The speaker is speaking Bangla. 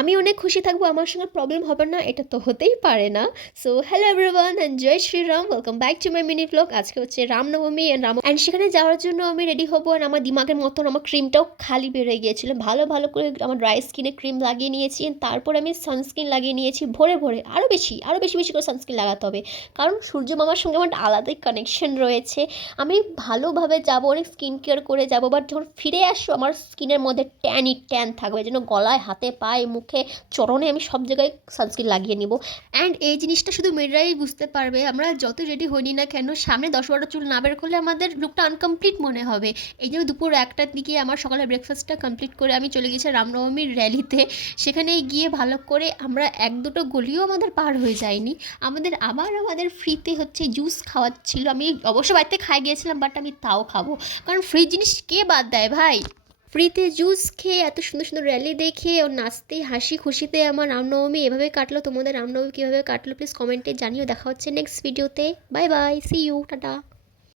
আমি অনেক খুশি থাকবো, আমার সঙ্গে প্রবলেম হবে না, এটা তো হতেই পারে না। সো হ্যালো এভরিওয়ান এন্ড জয় Shriram, welcome back to my mini blog. আজকে হচ্ছে রামনবমী অ্যান্ড সেখানে যাওয়ার জন্য আমি রেডি হবো। আর আমার দিমাগের মতন আমার ক্রিমটাও খালি বেরোয় গিয়েছিল। ভালো ভালো করে আমার ড্রাই স্কিনে ক্রিম লাগিয়ে নিয়েছি, and তারপর আমি সানস্ক্রিন লাগিয়ে নিয়েছি ভরে ভরে। আরও বেশি বেশি করে সানস্ক্রিন লাগাতে হবে, কারণ সূর্য মামার সঙ্গে আমার আলাদাই কানেকশন রয়েছে। আমি ভালোভাবে যাব, অনেক স্কিন কেয়ার করে যাব, বাট যখন ফিরে আসবো আমার স্কিনের মধ্যে ট্যান থাকবে, যেন গলায়, হাতে, পায়ে, মুখে, চরণে আমি সব জায়গায় সানস্ক্রিন লাগিয়ে নিব। অ্যান্ড এই জিনিসটা শুধু মেয়েরাই বুঝতে পারবে। আমরা যত রেডি হইনি না কেন, সামনে 10-12টা চুল না বের করলে আমাদের লুকটা আনকমপ্লিট মনে হবে। এই যে দুপুর 1টার দিকে আমার সকালের ব্রেকফাস্টটা কমপ্লিট করে আমি চলে গেছি রামনবমীর র্যালিতে। সেখানে গিয়ে ভালো করে আমরা 1-2টো গলিও আমাদের পার হয়ে যায়নি, আমাদের ফ্রিতে হচ্ছে জুস খাওয়াচ্ছিল। আমি অবশ্য বাড়িতে খাই গিয়েছিলাম, বাট আমি তাও খাবো, কারণ ফ্রি জিনিস কে বাদ দেয় ভাই। ফ্রিতে জুস খেয়ে, এত সুন্দর সুন্দর র্যালি দেখে ও নাচতে হাসি খুশিতে আমার রামনবমী এভাবে কাটলো। তোমাদের রামনবমী কীভাবে কাটলো প্লিজ কমেন্টে জানিও। দেখা হচ্ছে নেক্সট ভিডিওতে। Bye bye, see you, tata.